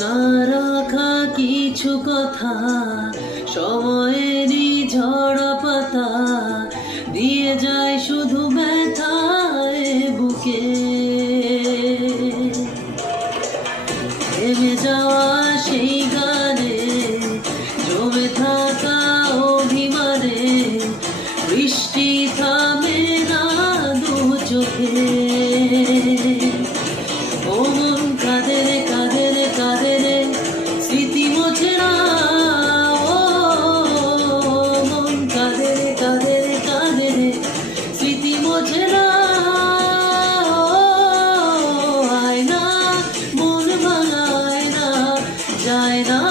না রাখা কিছু কথা, সময়েরই ঝরা পাতা দিয়ে যায় শুধু ব্যথায় বুকে। থেমে যাওয়া সেই গানে, জমে থাকা অভিমানে, বৃষ্টি থামে না দু চোখে। ও মন কাঁদে রে, কাঁদে রে, কাঁদে রে, স্মৃতি মোছে না। ও মন কাঁদে রে, কাঁদে রে, কাঁদে রে, স্মৃতি মোছে না। আয়না মন ভাঙায় না, যায় না।